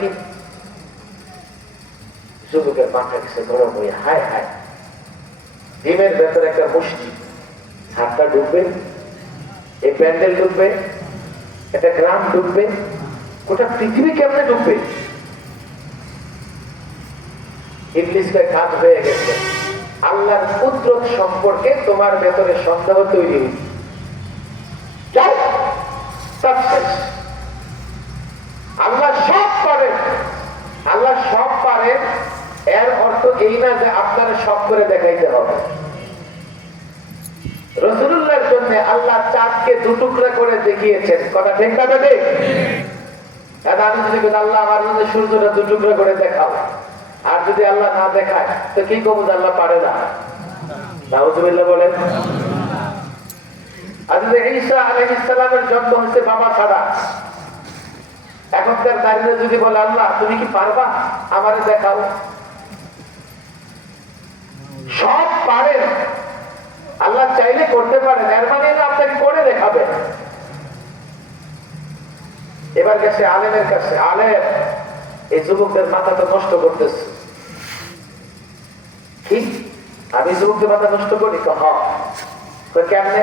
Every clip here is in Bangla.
দেখি। যুবকের মাথা কিছু গরম হয়ে হায় হায়, ডিমের ভেতরে একটা মুষ্টি, ছাদটা ডুববে, এই প্যান্ডেল ডুববে, একটা গ্রাম ডুববে, গোটা পৃথিবী কেমনে ডুববে? ইবলিসের কাজ হয়ে গেছে। আল্লাহর কুদরত সম্পর্কে তোমার ভেতরে সন্দেহ তৈরি হয়েছে। আল্লাহ সব পারেন, আল্লাহ সব পারেন, এর অর্থ এই না যে আপনারা সব করে দেখাইতে হবে। রাসূলুল্লাহর জন্য আল্লাহ চাঁদকে দুটুকরা করে দেখিয়েছেন, কথা ঠিক না বেটে? আমি যদি বলি আল্লাহ আমার জন্য সূর্যটা দুটুকরা করে দেখাও, আর যদি আল্লাহ না দেখায় তো কি কবুজ আল্লাহ পারে না? নাউজুবিল্লাহ বলেন। আর যদি ঈসা আলাইহিস সালামের জন্ম হয়েছে বাবা ছাড়া, এখনকার দাঁড়িয়ে যদি বলে আল্লাহ তুমি কি পারবা আমারে দেখাও, সব পারেন, আল্লাহ চাইলে করতে পারেন, এর মানে আপনাকে করে দেখাবে। এবার গেছে আলেমের কাছে, আলেম এই যুবকদের মাথা তো নষ্ট করতেছে। কি আমি যুবকদের মাথা নষ্ট করি? কেমনে?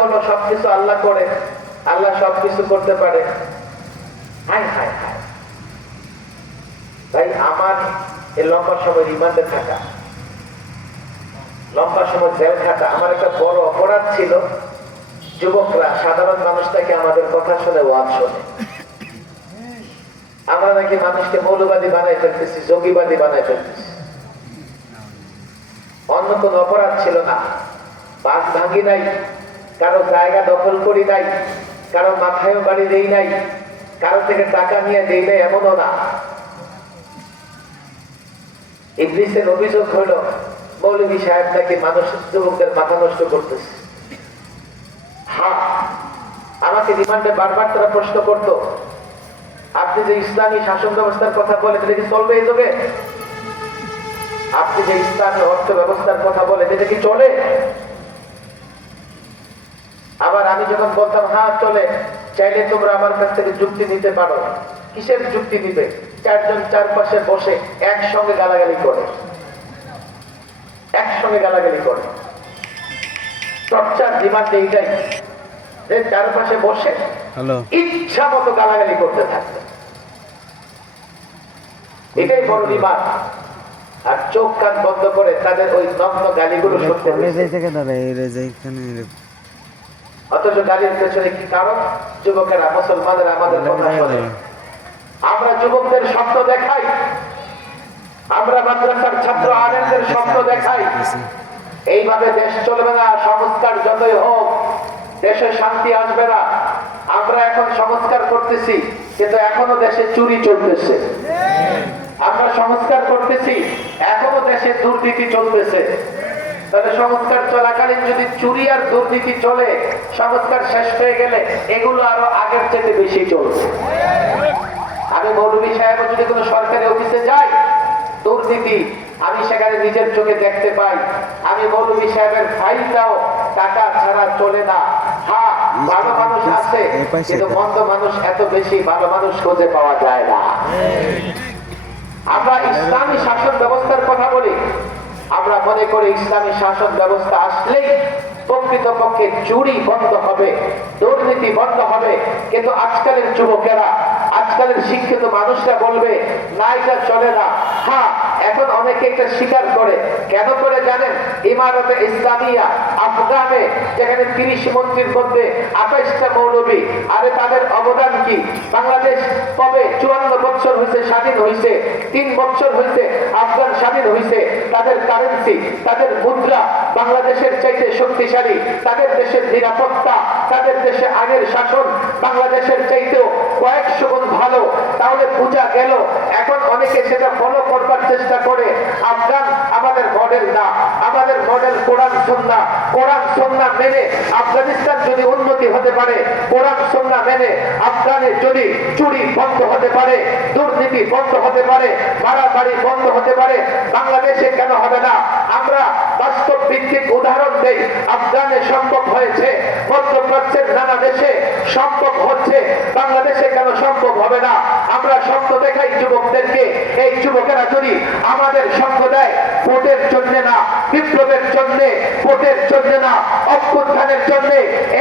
বলো সবকিছু আল্লাহ করে, আল্লাহ সবকিছু করতে পারে। হায় হায় হায় ভাই, আমার এই লম্বা সময় রিমান্ডে থাকা, লম্বা সময় জেল খাটা আমার একটা বড় অপরাধ ছিল। যুবকরা, সাধারণ মানুষটাকে আমাদের কথা শুনে ওয়াজ শোনে, আমরা নাকি মানুষকে মৌলবাদী বানাই ফেলতেছি, জঙ্গিবাদী বানাই ফেলতেছি। অন্য কোন অপরাধ ছিল না, বাস ভাঙি নাই, কারো জায়গা দখল করি নাই, কারো মাথায়ও বাড়ি দেই নাই, কারো থেকে টাকা নিয়ে দেই নাই, এমনও না। ইবলিসের অভিযোগ হলো মৌলভী সাহেব নাকি মানুষ, যুবকদের মাথা নষ্ট করতেছে। আমাকে রিমান্ডে বারবার তারা প্রশ্ন করতো, আপনি যে ইসলামী শাসন ব্যবস্থার কথা বলেন এটা কি চলবে এই যুগে? আপনি যে ইসলামী অর্থ ব্যবস্থার কথা বলেন এটা কি চলে? আবার আমি যখন বলতাম হ্যাঁ চলে, চাইলে তোমরা আমার কাছ থেকে যুক্তি নিতে পারো। কিসের যুক্তি নিবে? চারজন চারপাশে বসে একসঙ্গে গালাগালি করে, একসঙ্গে গালাগালি করে। টর্চার রিমান্ডে এইটাই, যে চারপাশে বসে ইচ্ছা মতো গালাগালি করতে থাকবে, এটাই বড় রিমান্ড। আর চোখ কান বন্ধ করে তাদের ওই নগ্ন গালিগুলো শুনতে হবে। অথচ গালির পেছনে কি কারণ? যুবকেরা, মুসলমানেরা আমাদের কথা শোনে। আমরা যুবকদের স্বপ্ন দেখাই, আমরা মাদ্রাসার ছাত্র আলেমদের স্বপ্ন দেখাই। এইভাবে দেশ চলবে না, সংস্কার যতই হোক দেশে শান্তি আসবে না। আমরা এখন সংস্কার করতেছি, কিন্তু এখনো দেশে চুরি চলতেছে। আমরা সংস্কার করতেছি, এখনো দেশে দুর্নীতি চলতেছে। তাহলে সংস্কার চলাকালীন যদি চুরি আর দুর্নীতি চলে, সংস্কার শেষ হয়ে গেলে এগুলো আরো আগের চেয়ে বেশি চলছে। আমি মৌলভী সাহেব যদি কোনো সরকারি অফিসে যাই, দুর্নীতি আমি সেখানে নিজের চোখে দেখতে পাই। আমি মৌলভী সাহেবের ফাইলটাও টাকা ছাড়া চলে না। হ্যাঁ, ভালো মানুষ আছে, কিন্তু মন্দ মানুষ এত বেশি, ভালো মানুষ খুঁজে পাওয়া যায় না। আমরা ইসলামী শাসন ব্যবস্থার কথা বলি, আমরা মনে করি ইসলামী শাসন ব্যবস্থা আসলেই প্রকৃতপক্ষে চুরি বন্ধ হবে, দুর্নীতি বন্ধ হবে। কিন্তু আজকালের যুবকেরা, আজকালের শিক্ষিত মানুষরা বলবে না, এটা চলে না। হ্যাঁ, এখন অনেকে এটা স্বীকার করে। কেন করে জানেন? ইমারতে ইসলামিয়া আফগানে, যেখানে 30 মন্ত্রীর মধ্যে 28টা মৌলবী, আরে তাদের অবদান কি? বাংলাদেশ কবে 54 বছর হয়েছে স্বাধীন হয়েছে, 3 বছর হয়েছে আফগান স্বাধীন হয়েছে। তাদের কারেন্সি, তাদের মুদ্রা বাংলাদেশের চাইতে শক্তিশালী, তাদের দেশের নিরাপত্তা, তাদের দেশে আইনের শাসন বাংলাদেশের চাইতেও কয়েকশো গুণ ভালো। তাহলে বোঝা গেল এখন অনেকে সেটা ফলো করবার চেষ্টা করে। আফগান আমাদের মডেল না, আমাদের মডেল কোরআন সুন্নাহ। কোরআন সুন্নাহ মেনে আফগানিস্তান যদি উন্নতি হতে পারে, কোরআন সুন্নাহ মেনে আফগানে যদি চুরি বন্ধ হতে পারে, দুর্নীতি বন্ধ হতে পারে, মারামারি বন্ধ হতে পারে, বাংলাদেশে কেন হবে না? আমরা বাস্তব ভিত্তিক উদাহরণ দেই, আফগানে সম্ভব হয়েছে, মধ্যপ্রাচ্যের নানা দেশে সম্ভব হচ্ছে, বাংলাদেশে কেন সম্ভব হবে না? আমরা স্বপ্ন দেখাই যুবকদেরকে, এই যুবকেরা যদি আমাদের সঙ্গ দেয়, ভোটের জন্য না, বিপ্লবের জন্য, ভোটের জন্য না, অভ্যুত্থানের জন্য,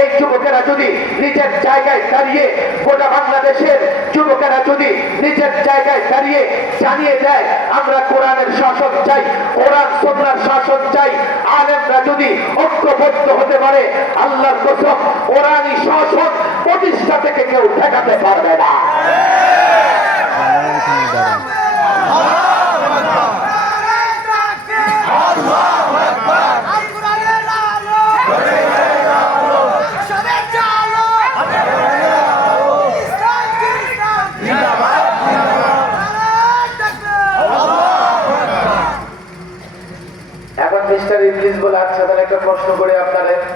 এই যুবকেরা যদি নিজের জায়গায় দাঁড়িয়ে, গোটা বাংলাদেশের যুবকেরা যদি নিজের জায়গায় দাঁড়িয়ে জানিয়ে দেয় আমরা কোরআনের শাসন চাই, কোরআন সুন্নাহর শাসন চাই, আলেমরা যদি ঐক্যবদ্ধ হতে পারে, আল্লাহর কসম কোরআনী শাসন